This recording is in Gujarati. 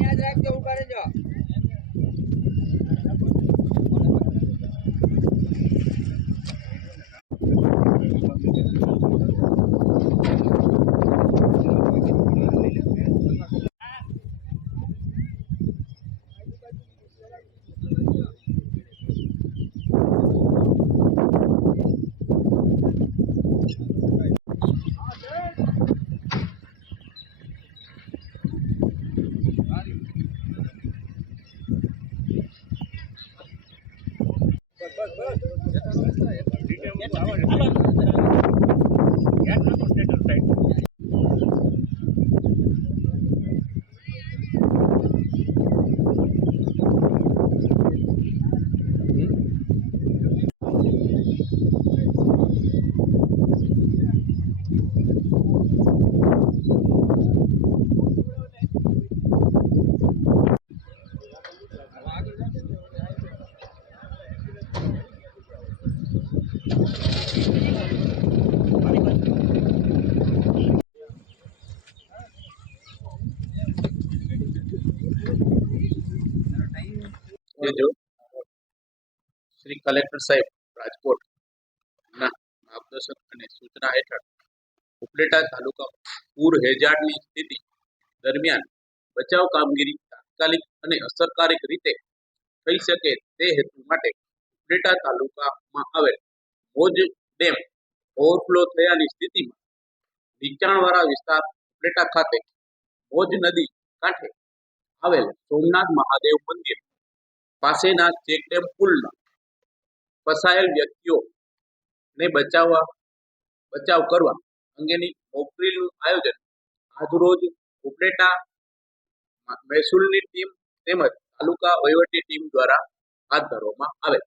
યાદ રાખજો, ઉભા રહેજો. શ્રી કલેક્ટર સાહેબ રાજકોટ ના માર્ગદર્શન અને સૂચના હેઠળ ઉપલેટા તાલુકામાં પૂર હેઝાર્ડની સ્થિતિ દરમિયાન બચાવ કામગીરી તાત્કાલિક અને અસરકારક રીતે થઈ શકે તે હેતુ માટે ઉપલેટા તાલુકામાં આવેલ મોજ ડેમ ઓવરફ્લો થયાની સ્થિતિમાં નીચાણવાળા વિસ્તાર ઉપલેટા ખાતે મોજ નદી કાંઠે આવેલ સોમનાથ મહાદેવ મંદિર પાસેના ચેકડેમ પુલના ફસાયેલ વ્યક્તિઓને બચાવ કરવા અંગેની મોકડ્રીલનું આયોજન આજરોજ ઉપલેટા મહેસૂલની ટીમ તેમજ તાલુકા વહીવટી ટીમ દ્વારા હાથ ધરવામાં આવેલ.